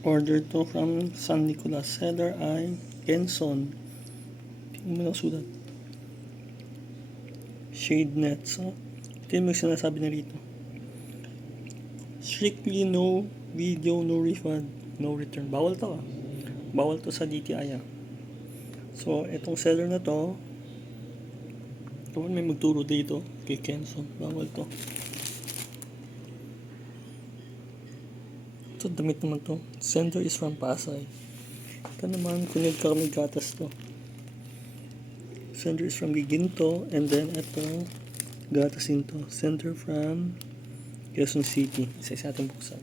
Order to from San Nicolas. Seller ay Kenson. Tingnan mo na sulat. Shade nets. So, ito yung sinasabi na rito. Strictly no video, no refund, no return. Bawal to ah. Bawal to sa DTI ah. So, itong seller na to, may magturo dito kay Kenson. Bawal to. Ito, damit naman to. Sender is from Pasay. Ito naman, kunid ka kami gatas to. Sender is from Giginto. And then, ito, gatasin to. Sender from Quezon City. Isa-isa ating buksan.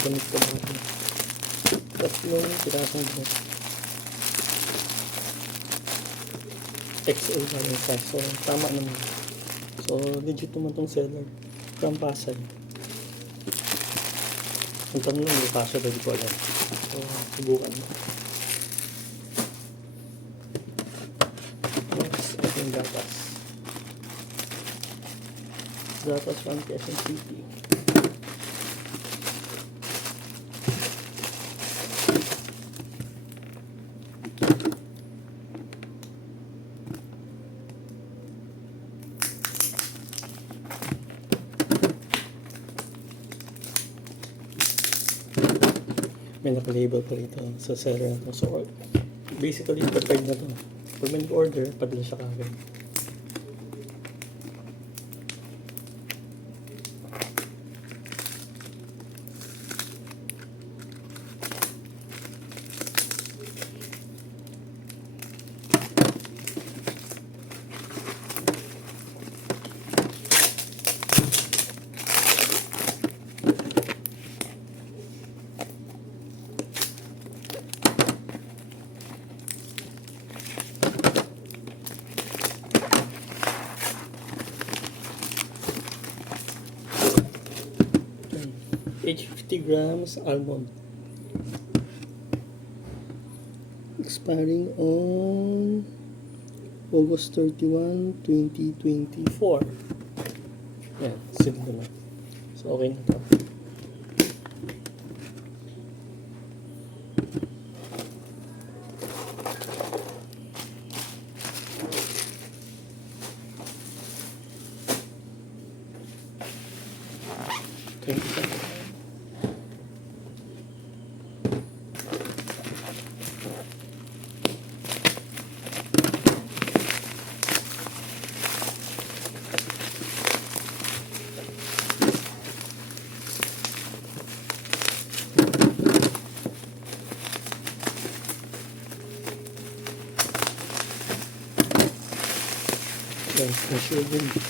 Damit ko natin. Tatlong pirasong damit. XL na yung size. So, tama naman. So, legit naman tong seller. From Pasay. Ang tanong lang, yung Pasay ba di ko alam. So, subukan mo. Next, ito yung gatas. Gatas from Quezon City. May naka-label pa rito sa seller na to. So, basically, prepared na to. Pag may order, padala siya kagad. Each 50 grams almond. Expiring on August 31, 2024. Yan, silid naman. So, okay na to. Thank you. 没事问题。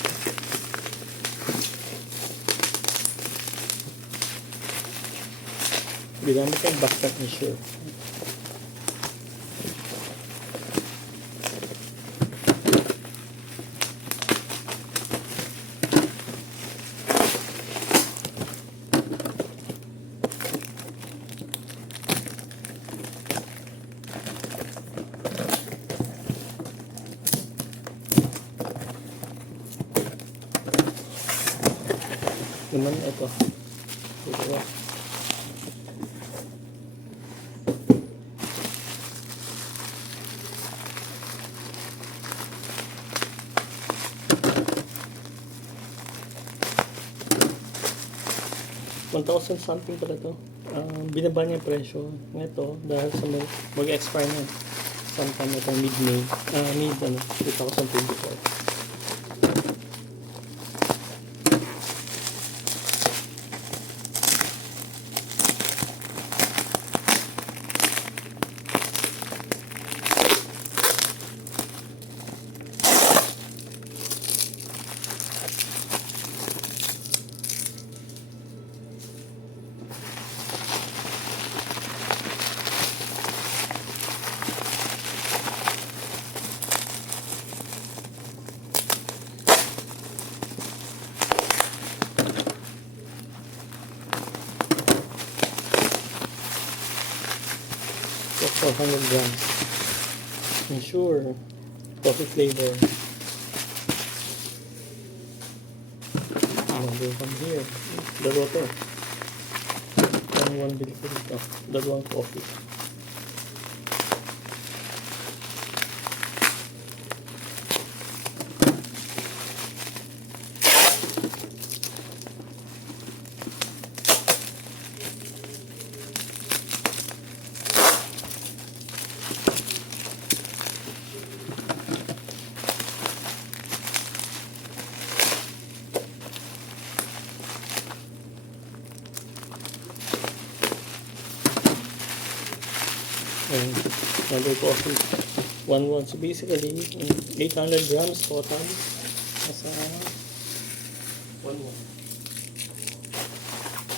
Ginamit ang backpack ni Sure. Naman ito. Ito. 1,000 something pala ito. Binaba niya yung presyo nito dahil sa mag-expire na sometime ito mid-May, mid 2024. 400 grams. Ensure coffee flavor. Another one here. Dalawa to. One bili ko dito. Dalawang coffee. And another coffee. 1 So basically, 800 grams total. Nasa 1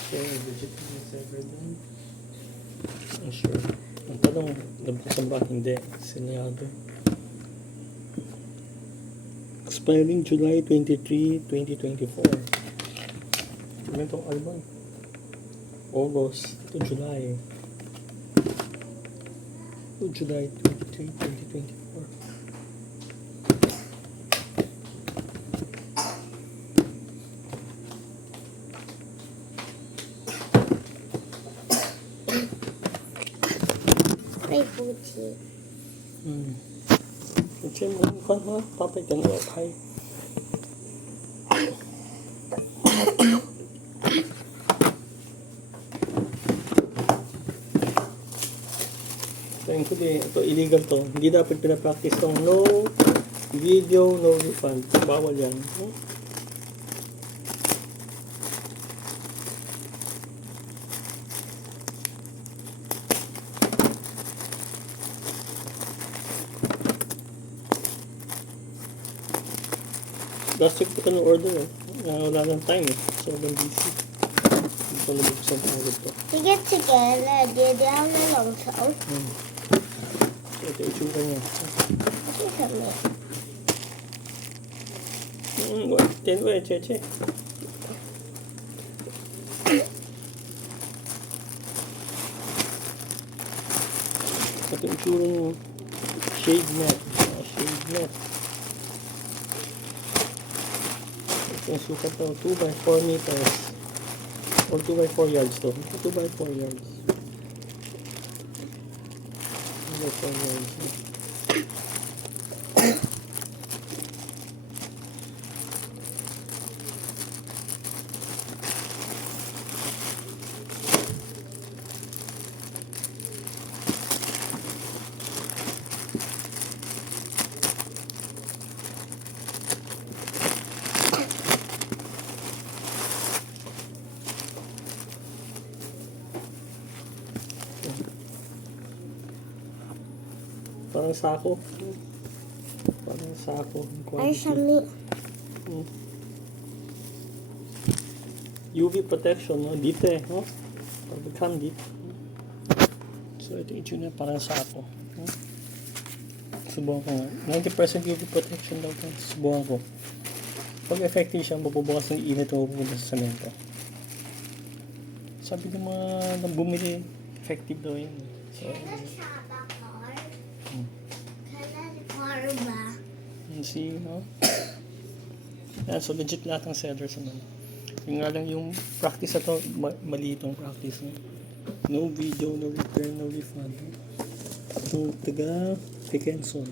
Okay, vegetable everything. I'm sure. Ang tanong, nabuksan ba? Hindi. Sinyado. Expiring July 23, 2024. Ano itong album? August to July. July 23, 2024. May puti. Puti mo kan ha? Papay ka na kay. Thankfully, ito illegal to. Hindi dapat pinapractice tong no video, no refund. Bawal yan. Last week ko ng order eh. Wala ng time eh. Sobrang busy. Hindi ko nabuksan ang agad to. Sige, det är en långsamt. Ito itsura niya. Titta med. Den var jeg cheche. Ito itsura niya. Shade net. Shade net. Ito yung sukat to. 2x4 meters. Or 2x4 yards to. 2x4 yards. 2x4 yards. Parang sako. Parang sako. Ay, sami. UV protection, no? Dito eh, no? Pag-become dito. So, ito yung na parang sako. No? Subukan ko nga. 90% UV protection daw ito. Subukan ko. Pag effective siya, mabubukas ng init o mapupunta sa semento. Sabi ng mga bumili, effective daw yun. So, see, no? Yan, so legit lahat ng sellers naman. Yung nga lang yung practice na to, mali itong practice. No video, no return, no refund. So, taga Pick and Son.